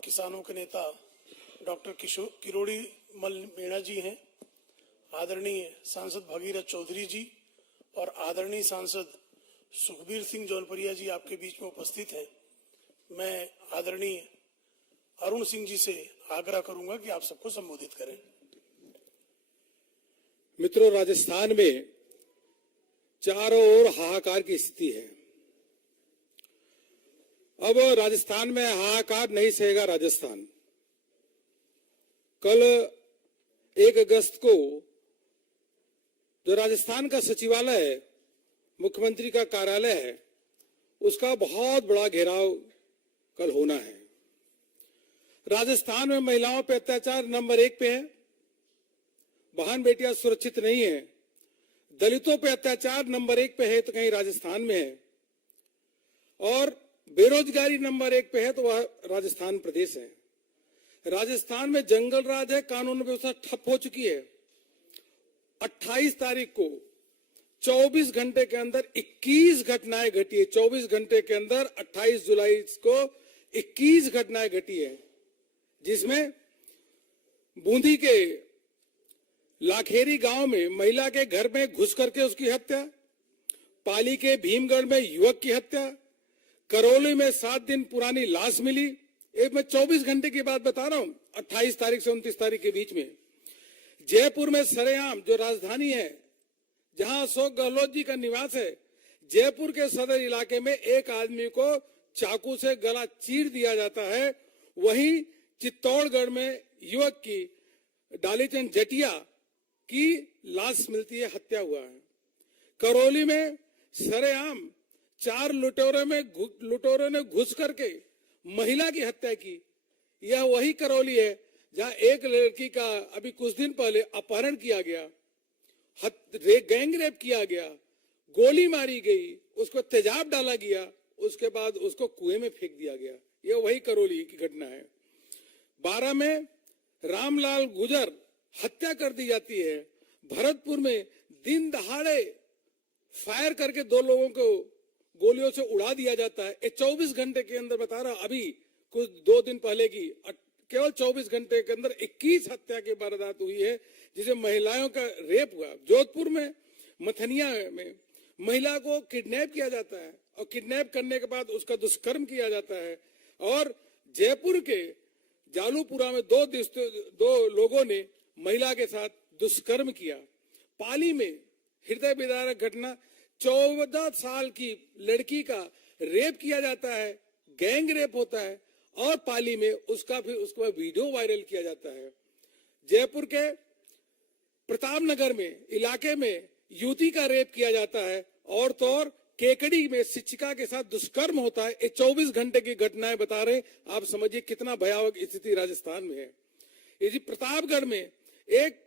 किसानों के नेता डॉक्टर किरोड़ी मल मीणा जी हैं, आदरणीय सांसद भगीरथ चौधरी जी और आदरणीय सांसद सुखबीर सिंह जौनपुरिया जी आपके बीच में उपस्थित हैं। मैं आदरणीय अरुण सिंह जी से आग्रह करूंगा कि आप सबको संबोधित करें। मित्रों, राजस्थान में चारों ओर हाहाकार की स्थिति है। अब राजस्थान में हाहाकार नहीं सहेगा राजस्थान। कल 1 अगस्त को जो राजस्थान का सचिवालय है, मुख्यमंत्री का कार्यालय है, उसका बहुत बड़ा घेराव कल होना है। राजस्थान में महिलाओं पे अत्याचार नंबर 1 पे है। बहन बेटियां सुरक्षित नहीं है। दलितों पे अत्याचार नंबर 1 पे है तो कहीं राजस्थान में है। और बेरोजगारी नंबर 1 पे है तो वह राजस्थान प्रदेश है। राजस्थान में जंगल राज है, कानून व्यवस्था ठप हो चुकी है। 28 तारीख को 24 घंटे के अंदर 21 घटनाएं घटी है। 24 घंटे के अंदर 28 जुलाई को 21 घटनाएं घटी है, जिसमें बूंदी के लाखेरी गांव में महिला के घर में घुस करके उसकी हत्या, पाली के भीमगढ़ में युवक की हत्या, करौली में 7 दिन पुरानी लाश मिली। एक मैं 24 घंटे की बात बता रहा हूं, 28 तारीख से 29 तारीख के बीच में। जयपुर में सरेआम, जो राजधानी है, जहां अशोक गहलोत जी का निवास है, जयपुर के सदर इलाके में एक आदमी को चाकू से गला चीर दिया जाता है। वहीं चित्तौड़गढ़ में युवक की डालीचंद जटिया की लाश मिलती है, हत्या हुआ है। करौली में सरेआम 4 लुटेरों ने घुस करके महिला की हत्या की। यह वही करौली है जहां एक लड़की का अभी कुछ दिन पहले अपहरण किया गया, गैंग रेप किया गया, गोली मारी गई, उसको तेजाब डाला गया, उसके बाद उसको कुएं में फेंक दिया गया। यह वही करौली की घटना है। 12 में रामलाल गुजर हत्या कर दी जाती है। भरतपुर में दिन दहाड़े फायर करके 2 लोगों को गोलियों से उड़ा दिया जाता है। 24 घंटे के अंदर बता रहा, अभी कुछ 2 दिन पहले की केवल 24 घंटे के अंदर 21 हत्या की वारदात हुई है, जिसे महिलाओं का रेप हुआ। जोधपुर में मथनिया में महिला को किडनैप किया जाता है और किडनैप करने के बाद उसका दुष्कर्म किया जाता है। और जयपुर के जालूपुरा में 2 लोगों ने महिला के साथ दुष्कर्म किया। पाली में हृदय विदारक घटना, 14 साल की लड़की का रेप किया जाता है, गैंग रेप होता है और पाली में उसका वीडियो वायरल किया जाता है। जयपुर के प्रतापनगर में इलाके में युवती का रेप किया जाता है और तो और केकड़ी में शिक्षिका के साथ दुष्कर्म होता है। 24 घंटे की घटनाएं बता रहे, आप समझिए कितना भयावह स्थिति राजस्थान में है। इसी प्रतापगढ़ में एक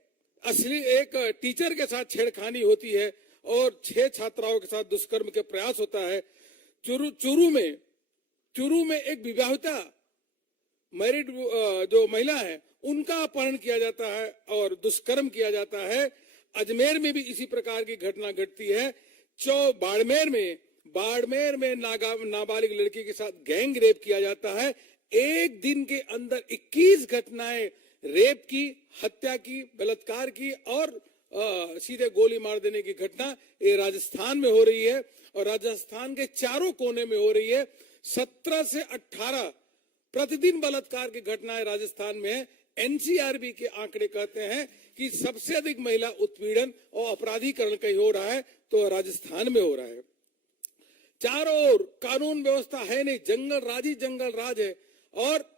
टीचर के साथ छेड़खानी होती है और 6 छात्राओं के साथ दुष्कर्म के प्रयास होता है। चूरू में एक विवाहिता मैरिड जो महिला है, उनका अपहरण किया जाता है और दुष्कर्म किया जाता है। अजमेर में भी इसी प्रकार की घटना घटती है। बाड़मेर में नाबालिग लड़की के साथ गैंग रेप किया जाता है। एक दिन के अंदर 21 घटनाएं रेप की, हत्या की, बलात्कार की और सीधे गोली मार देने की घटना ये राजस्थान में हो रही है और राजस्थान के चारों कोने में हो रही है। 17 से 18 प्रतिदिन बलात्कार की घटनाएं राजस्थान में है। एनसीआरबी के आंकड़े कहते हैं कि सबसे अधिक महिला उत्पीड़न और अपराधीकरण कहीं हो रहा है तो राजस्थान में हो रहा है। चारों ओर कानून व्यवस्था है नहीं, जंगल राज है। और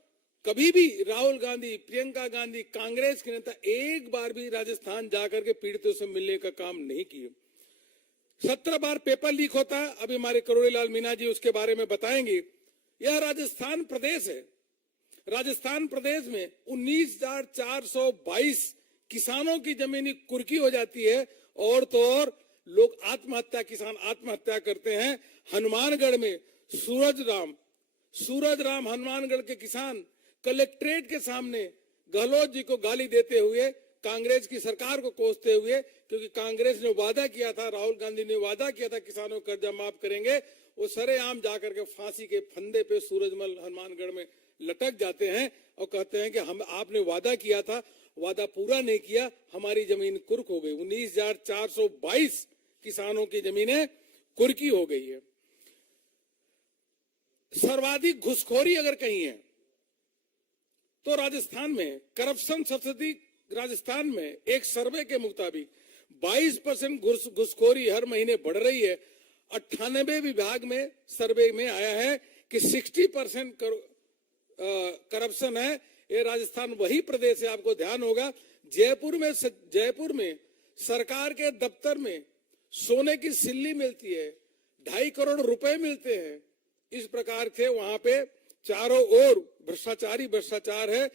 कभी भी राहुल गांधी, प्रियंका गांधी, कांग्रेस के नेता एक बार भी राजस्थान जाकर के पीड़ितों से मिलने का काम नहीं किए। 17 बार पेपर लीक होता है। अभी हमारे करोड़ी लाल मीणा जी उसके बारे में बताएंगे। यह राजस्थान प्रदेश है। राजस्थान प्रदेश में 19,422 किसानों की जमीनी कुर्की हो जाती है और तो और लोग किसान आत्महत्या करते हैं। हनुमानगढ़ में सूरज राम हनुमानगढ़ के किसान कलेक्ट्रेट के सामने गहलोत जी को गाली देते हुए, कांग्रेस की सरकार को कोसते हुए, क्योंकि कांग्रेस ने वादा किया था, राहुल गांधी ने वादा किया था किसानों का कर्जा माफ करेंगे, वो सरेआम जाकर के फांसी के फंदे पे सूरजमल हनुमानगढ़ में लटक जाते हैं और कहते हैं कि हम आपने वादा किया था, वादा पूरा नहीं किया, हमारी जमीन कुर्क हो गई। 19,422 किसानों की जमीनें कुर्की हो गई है। सर्वाधिक घुसखोरी अगर कहीं है तो राजस्थान में, करप्शन सबसे अधिक राजस्थान में। एक सर्वे के मुताबिक 22% घुसखोरी हर महीने बढ़ रही है। 98 विभाग में सर्वे में आया है कि 60% करप्शन है। ये राजस्थान वही प्रदेश है, आपको ध्यान होगा, जयपुर में सरकार के दफ्तर में सोने की सिल्ली मिलती है, 2.5 करोड़ रुपए मिलते हैं। इस प्रकार से वहां पे चारों ओर भ्रष्टाचार है।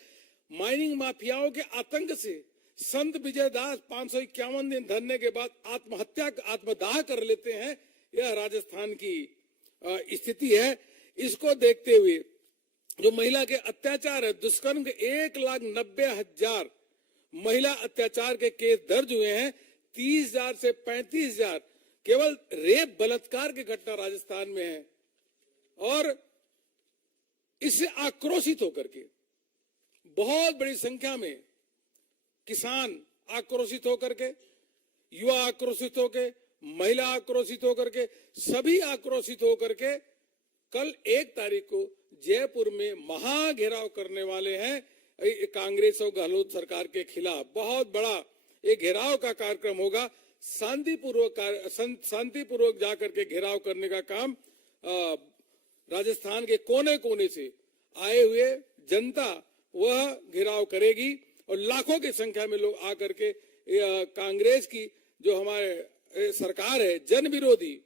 माइनिंग माफियाओं के आतंक से संत विजयदास 551 दिन धरने के बाद आत्मदाह कर लेते हैं। यह राजस्थान की स्थिति है। इसको देखते हुए जो महिला के अत्याचार है, दुष्कर्म के 1,90,000 महिला अत्याचार के केस दर्ज हुए हैं। 30,000 से 35,000 केवल रेप बलात्कार की घटना राजस्थान में है। और इससे आक्रोशित होकर के बहुत बड़ी संख्या में किसान आक्रोशित होकर के, युवा आक्रोशित होकर, महिला आक्रोशित होकर के, सभी आक्रोशित होकर के कल 1 तारीख को जयपुर में महाघेराव करने वाले हैं। कांग्रेस और गहलोत सरकार के खिलाफ बहुत बड़ा एक घेराव का कार्यक्रम होगा। शांतिपूर्वक जाकर के घेराव करने का काम राजस्थान के कोने कोने से आए हुए जनता वह घेराव करेगी और लाखों की संख्या में लोग आकर के कांग्रेस की जो हमारे सरकार है, जन विरोधी,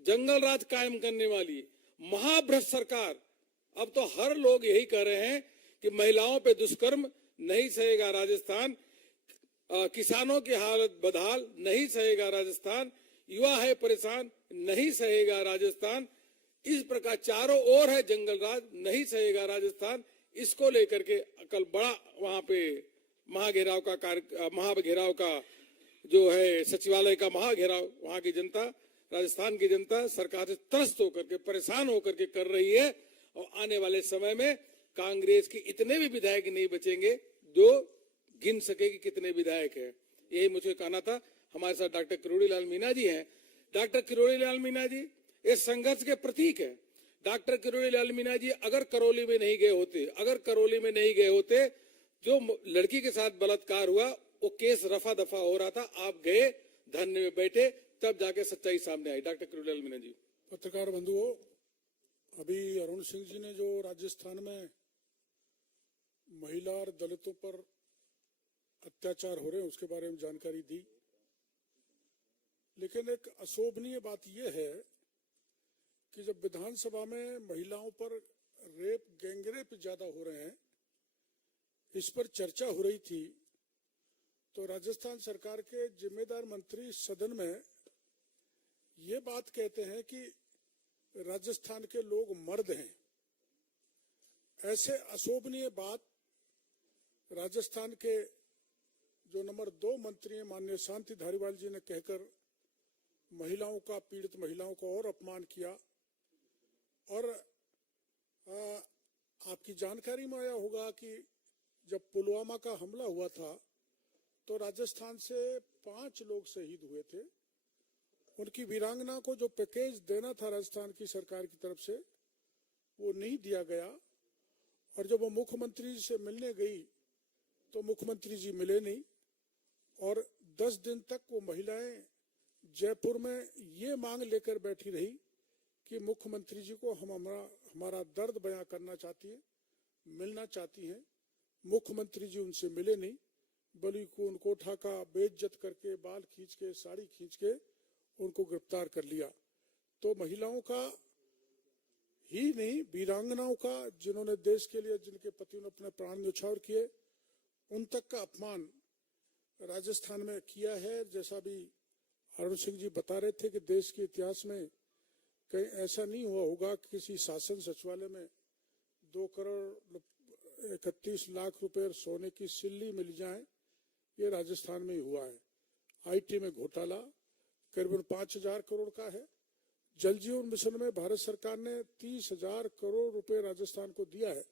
जंगल राज कायम करने वाली महाभ्रष्ट सरकार। अब तो हर लोग यही कह रहे हैं कि महिलाओं पे दुष्कर्म नहीं सहेगा राजस्थान, किसानों की हालत बदहाल नहीं सहेगा राजस्थान, युवा है परेशान नहीं सहेगा राजस्थान। इस प्रकार चारों ओर है जंगल राज, नहीं सहेगा राजस्थान। इसको लेकर के कल बड़ा वहां पे महाघेराव का जो है सचिवालय का महाघेराव वहां की जनता, राजस्थान की जनता सरकार से त्रस्त होकर के, परेशान होकर के कर रही है। और आने वाले समय में कांग्रेस की इतने भी विधायक नहीं बचेंगे जो गिन सके कि कितने विधायक हैं। यही मुझे कहना था। हमारे साथ डॉक्टर किरोड़ी लाल मीणा जी हैं। डॉक्टर किरोड़ी लाल मीणा जी इस संघर्ष के प्रतीक है। डॉक्टर किरोड़ी लाल मीणा जी अगर करौली में नहीं गए होते, जो लड़की के साथ बलात्कार हुआ वो केस रफा दफा हो रहा था, आप गए, धरने में बैठे, तब जाके सच्चाई सामने आई। डॉक्टर किरोड़ी लाल मीणा जी। पत्रकार बंधुओं, अभी अरुण सिंह जी ने जो राजस्थान में महिला और दलितों पर अत्याचार हो रहे हैं उसके बारे में जानकारी दी, लेकिन एक अशोभनीय बात यह है कि जब विधानसभा में महिलाओं पर रेप, गैंगरेप ज्यादा हो रहे हैं, इस पर चर्चा हो रही थी, तो राजस्थान सरकार के जिम्मेदार मंत्री सदन में ये बात कहते हैं कि राजस्थान के लोग मर्द हैं। ऐसे अशोभनीय बात राजस्थान के जो नंबर 2 मंत्री हैं माननीय शांति धारीवाल जी ने कहकर महिलाओं का, पीड़ित महिलाओं का और अपमान किया। और आपकी जानकारी में आया होगा कि जब पुलवामा का हमला हुआ था तो राजस्थान से 5 लोग शहीद हुए थे। उनकी वीरांगना को जो पैकेज देना था राजस्थान की सरकार की तरफ से, वो नहीं दिया गया। और जब वो मुख्यमंत्री जी से मिलने गई तो मुख्यमंत्री जी मिले नहीं। और 10 दिन तक वो महिलाएं जयपुर में ये मांग लेकर बैठी रही कि मुख्यमंत्री जी को हमारा दर्द बयां करना चाहती है, मिलना चाहती हैं। मुख्यमंत्री जी उनसे मिले नहीं, बल्कि उनको उठाका, बेइज्जत करके, बाल खींच के, साड़ी खींच के उनको गिरफ्तार कर लिया। तो महिलाओं का ही नहीं, वीरांगनाओं का, जिन्होंने देश के लिए, जिनके पतियों ने अपने प्राण न्यौछावर किए, उन तक का अपमान राजस्थान में किया है। जैसा भी अरुण सिंह जी बता रहे थे कि देश के इतिहास में कहीं ऐसा नहीं हुआ होगा कि किसी शासन सचिवालय में 2 करोड़ 31 लाख रुपए सोने की सिल्ली मिल जाए। ये राजस्थान में ही हुआ है। आईटी में घोटाला करीबन 5,000 करोड़ का है। जल जीवन मिशन में भारत सरकार ने 30,000 करोड़ रुपए राजस्थान को दिया है।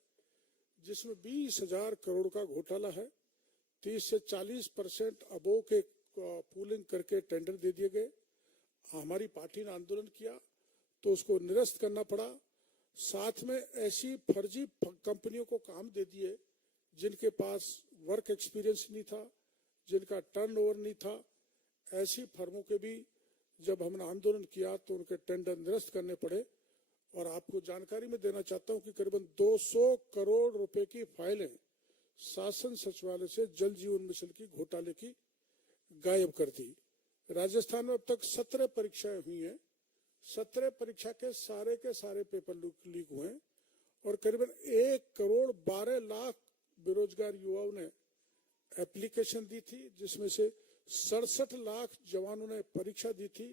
जिसमें 20,000 करोड़ का घोटाला है। 30 से 40% अबोव के पूलिंग करके टेंडर दे दिए गए। हमारी पार्टी ने आंदोलन किया तो उसको निरस्त करना पड़ा। साथ में ऐसी फर्जी कंपनियों को काम दे दिए जिनके पास वर्क एक्सपीरियंस नहीं था, जिनका टर्नओवर नहीं था। ऐसी फर्मों के भी जब हमने आंदोलन किया तो उनके टेंडर निरस्त करने पड़े। और आपको जानकारी में देना चाहता हूं कि करीबन 200 करोड़ रुपए की फाइलें शासन सचिवालय से जल जीवन मिशन की घोटाले की गायब कर दी। राजस्थान में अब तक 17 परीक्षाएं हुई हैं। 17 परीक्षा के सारे पेपर लीक हुए हैं और करीबन 1,12,00,000 बेरोजगार युवाओं ने एप्लीकेशन दी थी, जिसमें से 67 लाख जवानों ने परीक्षा दी थी।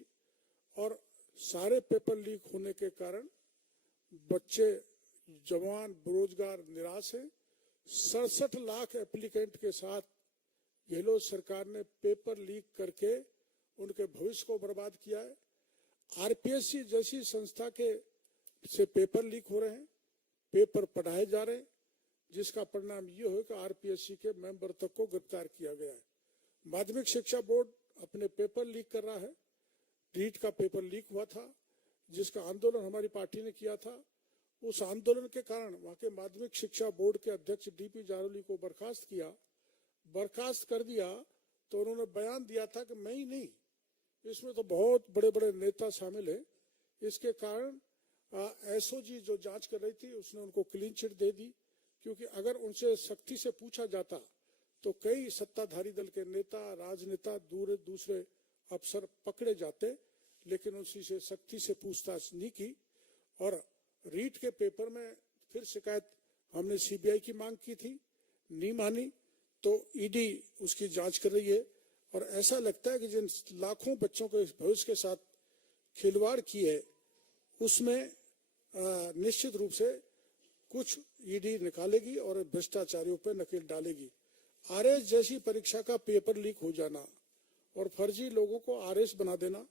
और सारे पेपर लीक होने के कारण बच्चे जवान बेरोजगार निराश हैं। 67 लाख एप्लीकेंट के साथ गहलोत सरकार ने पेपर लीक करके उनके भविष्य को बर्बाद किया है। आरपीएससी जैसी संस्था के से पेपर लीक हो रहे हैं, पेपर पढ़ाए जा रहे हैं, जिसका परिणाम ये हो कि आरपीएससी के मेंबर तक को गिरफ्तार किया गया है। माध्यमिक शिक्षा बोर्ड अपने पेपर लीक कर रहा है। नीट का पेपर लीक हुआ था, जिसका आंदोलन हमारी पार्टी ने किया था। उस आंदोलन के कारण वहां के माध्यमिक शिक्षा बोर्ड के अध्यक्ष डीपी जारोली को बर्खास्त कर दिया। तो उन्होंने बयान दिया था कि मैं ही नहीं, इसमें तो बहुत बड़े बड़े नेता शामिल हैं। इसके कारण एसओजी जो जांच कर रही थी उसने उनको क्लीन चिट दे दी, क्योंकि अगर उनसे सख्ती से पूछा जाता तो कई सत्ताधारी दल के नेता, राजनेता, दूसरे अफसर पकड़े जाते। लेकिन उसी से सख्ती से पूछताछ नहीं की। और रीट के पेपर में फिर शिकायत हमने सीबीआई की मांग की थी, नहीं मानी, तो ईडी उसकी जांच कर रही है। और ऐसा लगता है कि जिन लाखों बच्चों के भविष्य के साथ खिलवाड़ की है उसमें निश्चित रूप से कुछ ईडी निकालेगी और भ्रष्टाचारियों पर नकेल डालेगी। आरएस जैसी परीक्षा का पेपर लीक हो जाना और फर्जी लोगों को आरएस बना देना,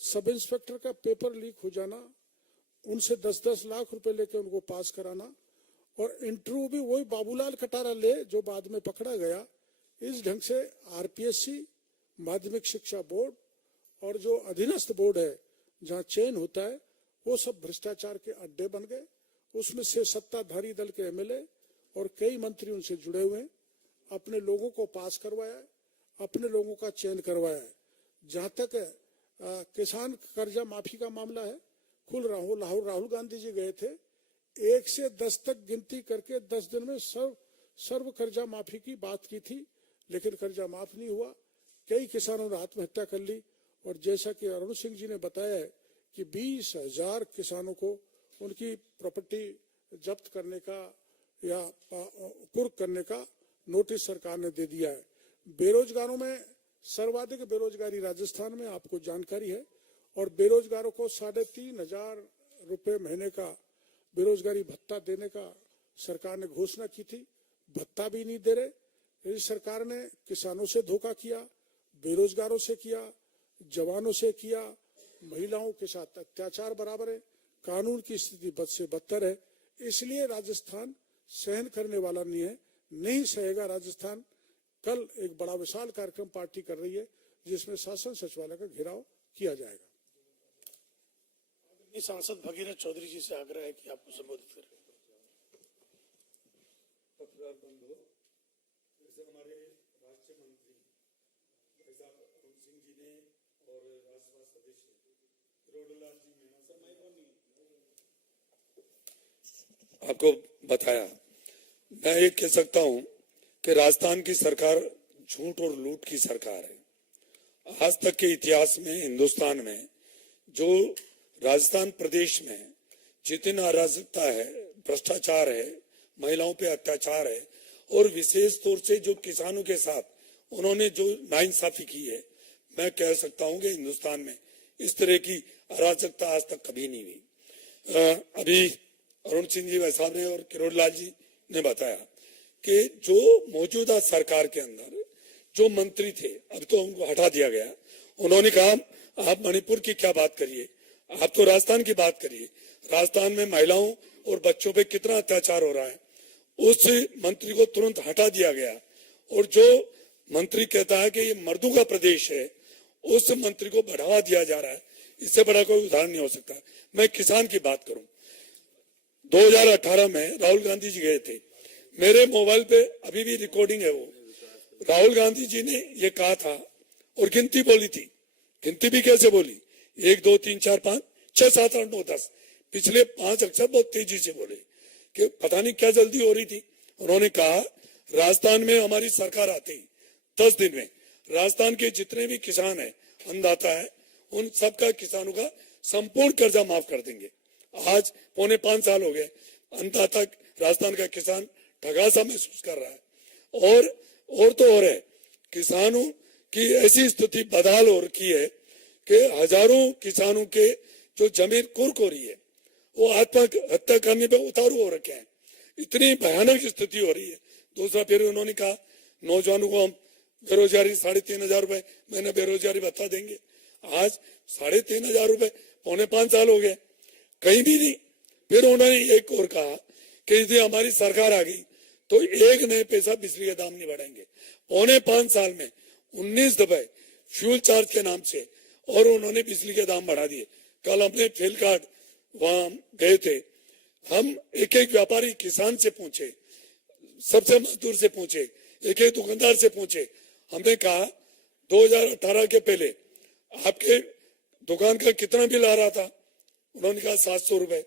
सब इंस्पेक्टर का पेपर लीक हो जाना, उनसे 10-10 लाख रुपए लेके उनको पास कराना, और इंटरव्यू भी वही बाबूलाल कटारा ले जो बाद में पकड़ा गया। इस ढंग से आरपीएससी, माध्यमिक शिक्षा बोर्ड और जो अधीनस्थ बोर्ड है जहां चयन होता है, वो सब भ्रष्टाचार के अड्डे बन गए। उसमें से सत्ताधारी दल के एमएलए और कई मंत्री उनसे जुड़े हुए हैं। अपने लोगों को पास करवाया है, अपने लोगों का चयन करवाया है। जहां तक किसान कर्जा माफी का मामला है, खुल राहुल गांधी जी गए थे, 1 से 10 तक गिनती करके 10 दिन में सर्व कर्जा माफी की बात की थी, लेकिन कर्जा माफ नहीं हुआ। कई किसानों ने आत्महत्या कर ली। और जैसा कि अरुण सिंह जी ने बताया है कि 20,000 किसानों को उनकी प्रॉपर्टी जब्त करने का या कुर्क करने का नोटिस सरकार ने दे दिया है। बेरोजगारों में सर्वाधिक बेरोजगारी राजस्थान में, आपको जानकारी है। और बेरोजगारों को 3,500 रुपए महीने का बेरोजगारी भत्ता देने का सरकार ने घोषणा की थी, भत्ता भी नहीं दे रहे। इस सरकार ने किसानों से धोखा किया, बेरोजगारों से किया, जवानों से किया, महिलाओं के साथ अत्याचार बराबर है, कानून की स्थिति बद से बदतर है। इसलिए राजस्थान सहन करने वाला नहीं है, नहीं सहेगा राजस्थान। कल एक बड़ा विशाल कार्यक्रम पार्टी कर रही है जिसमें शासन सचिवालय का घेराव किया जाएगा। सांसद भगीरथ चौधरी जी से आग्रह है कि आपको संबोधित करें। पत्रकार बंधु, जैसे हमारे राज्य मंत्री अरुण सिंह जी ने और राज्यसभा सदस्य किरोड़ीलाल जी मीणा सर, आपको बताया, मैं ये कह सकता हूं कि राजस्थान की सरकार झूठ और लूट की सरकार है। आज तक के इतिहास में हिंदुस्तान में जो राजस्थान प्रदेश में जितनी अराजकता है, भ्रष्टाचार है, महिलाओं पे अत्याचार है, और विशेष तौर से जो किसानों के साथ उन्होंने जो नाइंसाफी की है, मैं कह सकता हूं कि हिंदुस्तान में इस तरह की अराजकता आज तक कभी नहीं हुई। अभी अरुण सिंह जी साहब ने और किरोड़ीलाल जी ने बताया कि जो मौजूदा सरकार के अंदर जो मंत्री थे, अब तो उनको हटा दिया गया। उन्होंने कहा आप मणिपुर की क्या बात करिए, आप तो राजस्थान की बात करिए। राजस्थान में महिलाओं और बच्चों पे कितना अत्याचार हो रहा है, उस मंत्री को तुरंत हटा दिया गया, और जो मंत्री कहता है कि ये मर्दों का प्रदेश है, उस मंत्री को बढ़ावा दिया जा रहा है। इससे बड़ा कोई उदाहरण नहीं हो सकता। मैं किसान की बात करूं, 2018 में राहुल गांधी जी गए थे, मेरे मोबाइल पे अभी भी रिकॉर्डिंग है वो, राहुल गांधी जी ने ये कहा था और गिनती बोली थी। गिनती भी कैसे बोली, 1 2 3 4 5 6 7 8 9 10, पिछले 5 अक्षर बहुत तेजी से बोले कि पता नहीं क्या जल्दी हो रही थी। उन्होंने कहा राजस्थान में हमारी सरकार आती 10 दिन में राजस्थान के जितने भी किसान हैं, अन्नदाता है, उन सबका किसानों का संपूर्ण कर्जा माफ कर देंगे। आज पौने 5 साल हो गए, अन्नदाता राजस्थान का किसान ठगा सा महसूस कर रहा है। और तो और है, किसानों की ऐसी स्थिति बदहाल हो रखी है कि हजारों किसानों के जो जमीन कुर्क हो रही है, वो आत्महत्या करने पे उतारू हो रखे हैं। इतनी भयानक स्थिति हो रही है। दूसरा फिर उन्होंने कहा नौजवानों को हम बेरोजगारी 3,500 रुपए महीने बेरोजगारी भत्ता देंगे। आज 3,500 रुपए पौने 5 साल हो गए, कहीं भी नहीं। फिर उन्होंने एक और कहा कि यदि हमारी सरकार आ गई तो 1 नए पैसा बिजली के दाम नहीं बढ़ाएंगे। पौने 5 साल में 19 दफे फ्यूल चार्ज के नाम से और उन्होंने बिजली के दाम बढ़ा दिए। कल हमने फेल कार्ड वहां गए थे, हम एक एक व्यापारी किसान से पूछे, सबसे मजदूर से पूछे, एक एक दुकानदार से पूछे। हमने कहा 2018 के पहले आपके दुकान का कितना बिल आ रहा था? उन्होंने कहा 700 रुपए।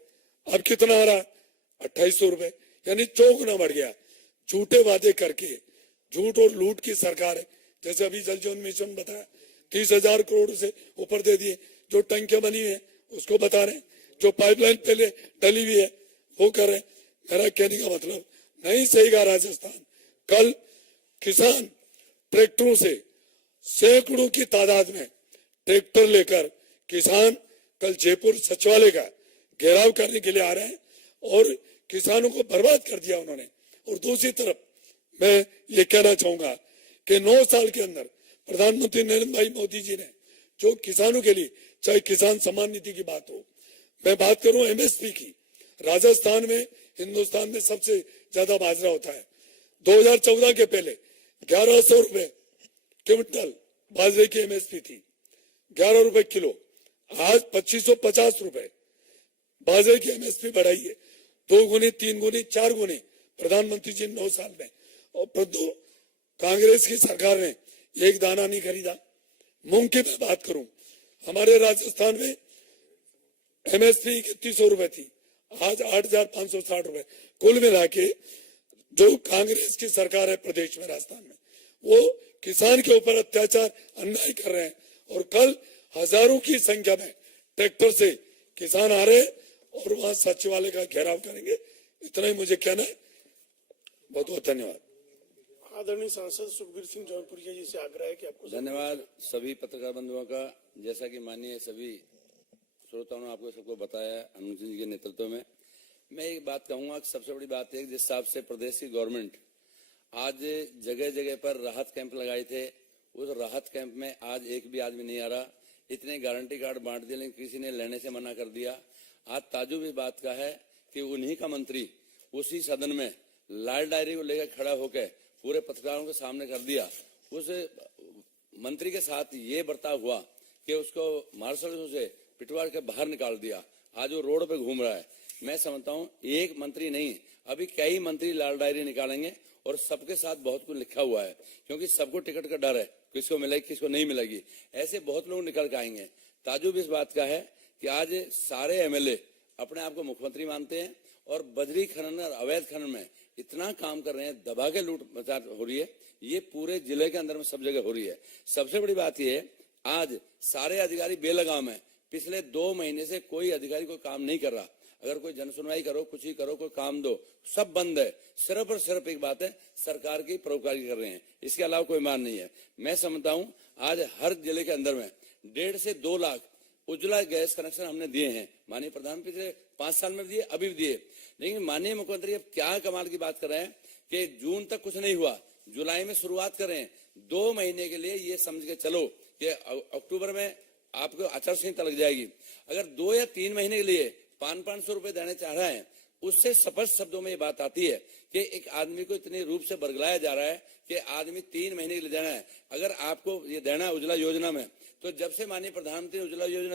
अब कितना आ रहा? 2800 रुपए, यानी चौगुना बढ़ गया। झूठे वादे करके, झूठ और लूट की सरकार है। जैसे अभी जल जीवन मिशन बताया 30,000 करोड़ से ऊपर दे दिए। जो टंकियां बनी है उसको बता रहे, जो पाइपलाइन पहले डली हुई है वो कर रहे। मेरा कहने का मतलब नहीं सहेगा राजस्थान। कल किसान ट्रैक्टरों से सैकड़ों की तादाद में ट्रैक्टर लेकर किसान कल जयपुर सचिवालय का घेराव करने के लिए आ रहे हैं और किसानों को बर्बाद कर दिया उन्होंने। और दूसरी तरफ मैं ये कहना चाहूंगा कि 9 साल के अंदर प्रधानमंत्री नरेंद्र भाई मोदी जी ने जो किसानों के लिए, चाहे किसान सम्मान निधि की बात हो, मैं बात करूं एमएसपी की, राजस्थान में हिंदुस्तान में सबसे ज्यादा बाजरा होता है। 2014 के पहले 1100 रुपए क्विंटल बाजरे की एमएसपी थी, 11 रुपए किलो। आज 2550 रुपए बाजरे की एमएसपी बढ़ाई है। 2 गुनी, 3 गुनी, 4 गुनी प्रधानमंत्री जी 9 साल में। और परंतु कांग्रेस की सरकार ने एक दाना नहीं खरीदा। मूंग की मैं बात करूं, हमारे राजस्थान में एमएसपी 300 रुपए थी, आज 8,560 रुपए। कुल मिला के जो कांग्रेस की सरकार है प्रदेश में, राजस्थान में, वो किसान के ऊपर अत्याचार, अन्याय कर रहे हैं। और कल हजारों की संख्या में ट्रैक्टर से किसान आ रहे और वहां सचिवालय का घेराव करेंगे। इतना ही मुझे कहना है। बहुत बहुत धन्यवाद। आदरणीय सांसद सुखबीर सिंह जौनपुरिया जी से आग्रह है कि आपको धन्यवाद सभी पत्रकार बंधुओं का। जैसा कि माननीय सभी श्रोताओं ने आपको सबको बताया अनुज जी के नेतृत्व में, मैं एक बात कहूंगा कि सबसे बड़ी बात है जिस हिसाब से प्रदेश की गवर्नमेंट आज जगह जगह पर राहत कैंप लगाए थे, उस राहत कैंप में आज एक भी आदमी नहीं आ रहा। इतने गारंटी कार्ड बांट दिए लेकिन किसी ने लेने से मना कर दिया। आज ताजुब इस बात का है कि उन्हीं का मंत्री उसी सदन में लाल डायरी को लेकर खड़ा होकर पूरे पत्रकारों के सामने कर दिया। उस मंत्री के साथ ये बर्ताव हुआ कि उसको मार्शल से पिटवा के बाहर निकाल दिया। आज वो रोड पे घूम रहा है। मैं समझता हूँ एक मंत्री नहीं, अभी कई मंत्री लाल डायरी निकालेंगे और सबके साथ बहुत कुछ लिखा हुआ है, क्योंकि सबको टिकट का डर है, किसको मिलेगी किसको नहीं मिलेगी। ऐसे बहुत लोग निकल के आएंगे। ताजुब इस बात का है कि आज सारे एमएलए अपने आप को मुख्यमंत्री मानते हैं और बजरी खनन और अवैध खनन में इतना काम कर रहे हैं, दबा के लूट मचा हो रही है। ये पूरे जिले के अंदर में सब जगह हो रही है। सबसे बड़ी बात यह है आज सारे अधिकारी बेलगाम है। पिछले 2 महीने से कोई अधिकारी कोई काम नहीं कर रहा। अगर कोई जनसुनवाई करो, कुछ ही करो, कोई काम दो, सब बंद है। सिर्फ और सिर्फ एक बात है, सरकार की परोपकारी कर रहे हैं, इसके अलावा कोई मान नहीं है। मैं समझता हूं आज हर जिले के अंदर में 1.5 से 2 लाख उज्ज्वला गैस कनेक्शन हमने दिए हैं। माननीय प्रधानमंत्री पिछले 5 साल में दिए, अभी भी दिए। लेकिन माननीय मुख्यमंत्री अब क्या कमाल की बात कर रहे हैं कि जून तक कुछ नहीं हुआ, जुलाई में शुरुआत कर रहे हैं। 2 महीने के लिए ये समझ के चलो कि अक्टूबर में आपको आचार संहिता लग जाएगी। अगर 2 या 3 महीने के लिए 500-500 रुपए देने चाह रहे हैं उससे स्पष्ट शब्दों में ये बात आती है कि एक आदमी को इतने रूप से बरगलाया जा रहा है कि आदमी 3 महीने के लिए देना है। अगर आपको ये देना है उज्ज्वला योजना में, तो जब से माननीय प्रधानमंत्री उज्ज्वला योजना